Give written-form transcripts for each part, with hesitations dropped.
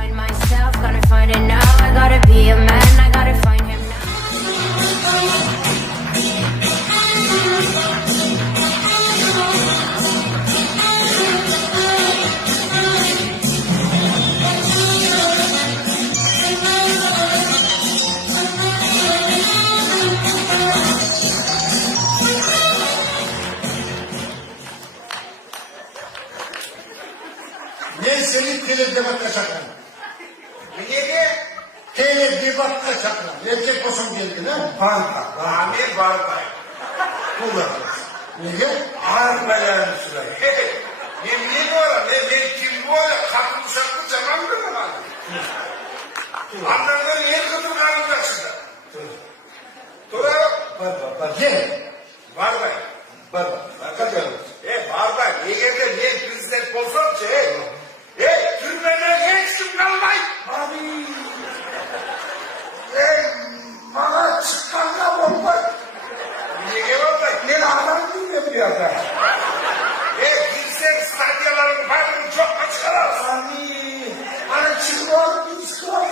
find myself, gonna find it now. I gotta be a man, I gotta find him now. Ne senin teledebat kaçaklan? Niye? Teledebat kaçaklan. Erkek olsun geldin ha? Banta. Amir Bantay. Ulan. Niye? Ağırmayan süre. Ne var? Ne kim bu öyle? Kalkın uşaklı zaman mı var? Anlardan niye kızım kalacaksın? Doğru. Var. Gel. Var mı? Var. Kaçalım. Var bak. Niye prezident olsam türbeden geçtim kalmayın. Abi. Bana çıkanlar olmak. Niye var bak? Ne adam değil mi ya da? Bilsem stadyaların payını çok açık arar. Abi. Hani çıkıyor, biz çıkıyor.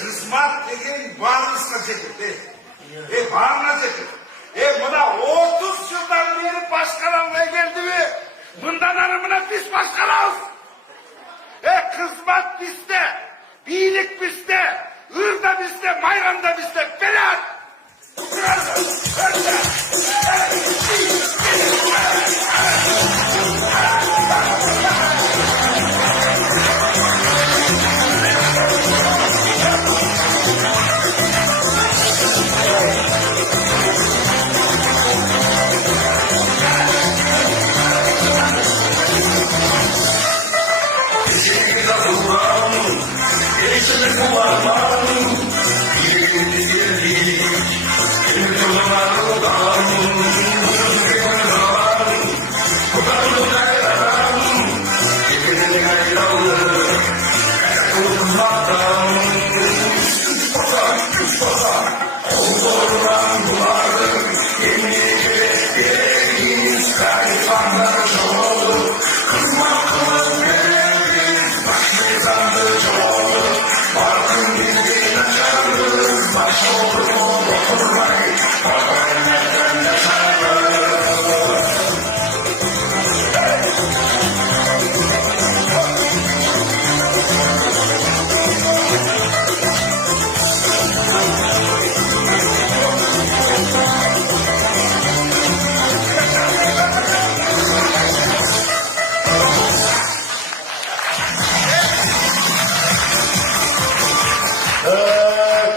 Kızmak dediğin bağımlısına çekil. Bağımlısına çekil. Buna 30 yıldan beri başkanlığa geldi mi? Bundan arımına biz başkanız. Kızmak bizde. İyilik bizde. Hır da bizde. Mayran da bizde. Belat.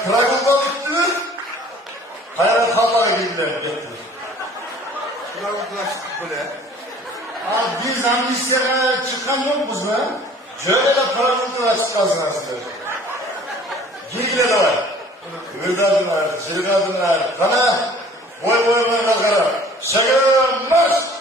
Krallıkta bitti. Hayal kalmaya girdiler. Gittiler. Abi biz amnisyaya çıkan yok muyuz lan? Şöyle de krallıkta çıkarsın aslında. Girdiler var. Hırdadılar, zırgadılar. Kana boy boy kalkara. Şaka marş.